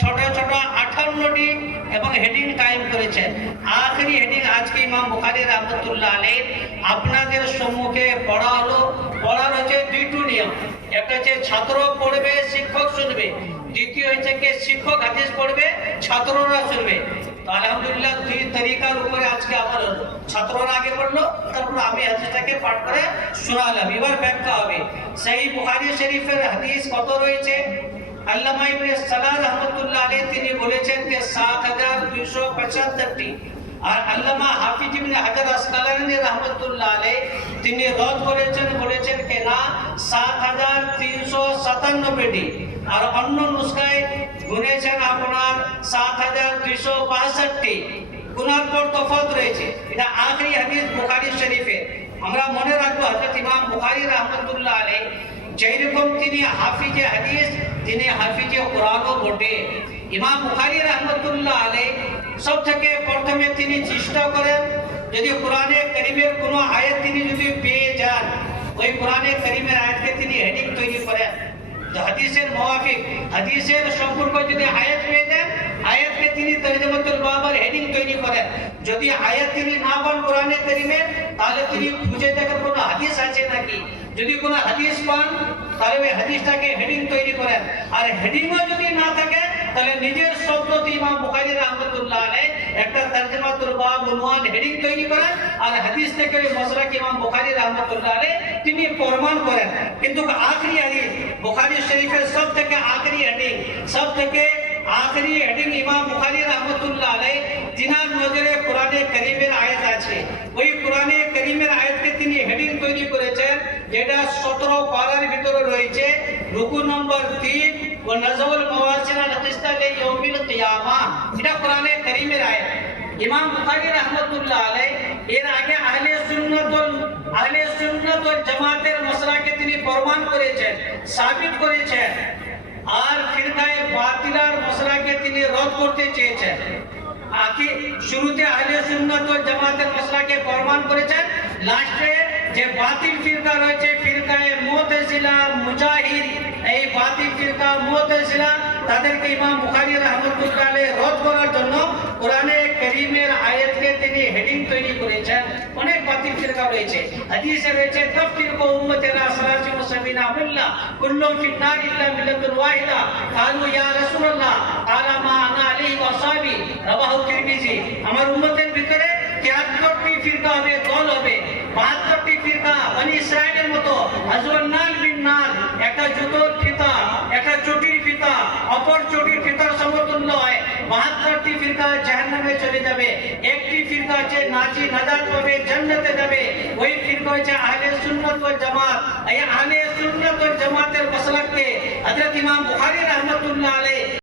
ছোট ছোট 58টি এবং হেডিং কায়েম করেছেন। আখেরি হেডিং আজকে ইমাম বুখারী রাহমাতুল্লাহ আলাইহি আপনাদের সম্মুখে পড়া হলো। পড়ার হচ্ছে দুইটি নিয়ম, একটা হচ্ছে ছাত্র পড়বে শিক্ষক শুনবে, দ্বিতীয় হচ্ছে কি শিক্ষক হাদিস পড়বে ছাত্ররা শুনবে। তো আলহামদুলিল্লাহ দুই তরিকার উপরে আজকে আমার হলো, ছাত্ররা আগে পড়লো, তারপর আমি হাদিসটাকে পাঠ করে শোনালাম। এবার ব্যাখ্যা হবে। সহিহ বুখারী শরীফের হাদিস কত রয়েছে? আল্লামা ইবনে সালাহ রাহমাতুল্লাহ আলাইহি তিনি বলেছেন যে 7275টি, আর আল্লামা হাফিজ ইবনে হাজার আসকালানী রাহমাতুল্লাহ আলাইহি তিনি রদ করেছেন, বলেছেন যে না 7397টি, আর অন্য নুসখায় গুনেছেন আপনার 7262টি। গুনার পর তফাৎ রয়েছে। এটা আখরি হাদিস বুখারী শরীফে। আমরা মনে রাখবো হযরত ইমাম বুখারী রাহমাতুল্লাহ আলাইহি যেরকম তিনি হাফিজে হাদিস, তিনি হাফিজে কোরআনও বটে। ইমাম বুখারী রাহমাতুল্লাহ আলাইহি সব থেকে প্রথমে তিনি চেষ্টা করেন যদি কোরআনে কারীমের কোনো আয়াত তিনি যদি পেয়ে যান, ওই কোরআনে কারীমের আয়াতকে তিনি হেডিং তৈরি করেন। তো হাদিসের মুওয়াফিক, হাদিসের সম্পর্ক যদি আয়াত পেয়ে যান, আয়াতকে তিনি তরজমাতুল বাবার হেডিং তৈরি করেন। যদি আয়াত তিনি না পান কোরআনে কারীমে, তাহলে তিনি খুঁজে দেখেন কোনো হাদিস আছে নাকি। যদি কোনো হাদিস পান তাহলে ওই হাদিসটাকে হেডিং তৈরি করেন, আর হেডিংও যদি না থাকে তাহলে নিজের শব্দতে ইমাম বুখারী রাহমাতুল্লাহ আলাইহি একটা তরজমাতুল বাব উনওয়ান হেডিং তৈরি করেন, আর হাদিস থেকে ওই মাসলাক ইমাম বুখারী রাহমাতুল্লাহ আলাইহি তিনি প্রমাণ করেন। কিন্তু আখরি হাদিস বুখারী শরীফের সব থেকে আখরি হেডিং, সব থেকে আখরি হেডিং ইমাম বুখারী রাহমাতুল্লাহ আলাইহি জিনার নজরে কোরআনে কারীমের আয়াত আছে, ওই কোরআনে কারীমের আয়াতকে তিনি হেডিং তৈরি করেছেন, যেটা 17 পারার ভিতরে রয়েছে। রুকু নম্বর 3 ও নাযুল মাওয়াজিন আল কিসতা লিয়াউমিল কিয়ামা, এটা কোরআনে কারীমের আয়াত। ইমাম বুখারী রাহমাতুল্লাহ আলাইহি এর আগে আহলে সুন্নাত ওয়াল জামাতের মাসলাকে তিনি প্রমাণ করেছেন, সাবিত করেছেন, আর ফিরকায়ে বাতিলার মাসলাকে তিনি রদ করতে চেয়েছেন। আগে শুরুতে আহলে সুন্নাত ওয়াল জামাতের মাসলাকে প্রমাণ করেছেন, লাস্টে যে বাতিল ফিরকা রয়েছে ফিরকায়ে মুতাজিলা মুজাহিদ, এই বাতিল ফিরকা মুতাজিলা তাদেরকে ইমাম বুখারী রাহমাতুল্লাহ আলাইহি রদ করার জন্য কোরআনে কারীমের আয়াতকে তিনি হেডিং তৈরি করেছেন। অনেক বাতিল ফিরকা রয়েছে, হাদিসে রয়েছে তাফতিরকু উম্মতিনা সালাসি ওয়া সাবিনা মিল্লাহ কুল্লুম ফিন নার ইল্লা মিল্লাতুন ওয়াহিদা কালু ইয়া রাসূলুল্লাহ আলা মা আনা আলাইহি ওয়া সাহবি রাওয়াহু তিরমিজি। আমার উম্মতের ভিতরে 73টি ফিরকা হবে, দল হবে, 72টি ফিরকা বনি ইসরাইলের মতো আজওয়ান নাল বিন নাল, একটা জুতোর ফিতা, একটা চটির ফিতা, অপর চটির ফিতার সমতুল্য হয়। 72টি ফিরকা জাহান্নামে চলে যাবে, একটি ফিরকা আছে নাজি নাজাত পাবে, জান্নাতে যাবে। ওই ফিরকা হচ্ছে আহলে সুন্নাত ওয়াল জামাত। এই আহলে সুন্নাত ওয়াল জামাতের মাসলাককে হযরত ইমাম বুখারী রাহমাতুল্লাহ আলাইহি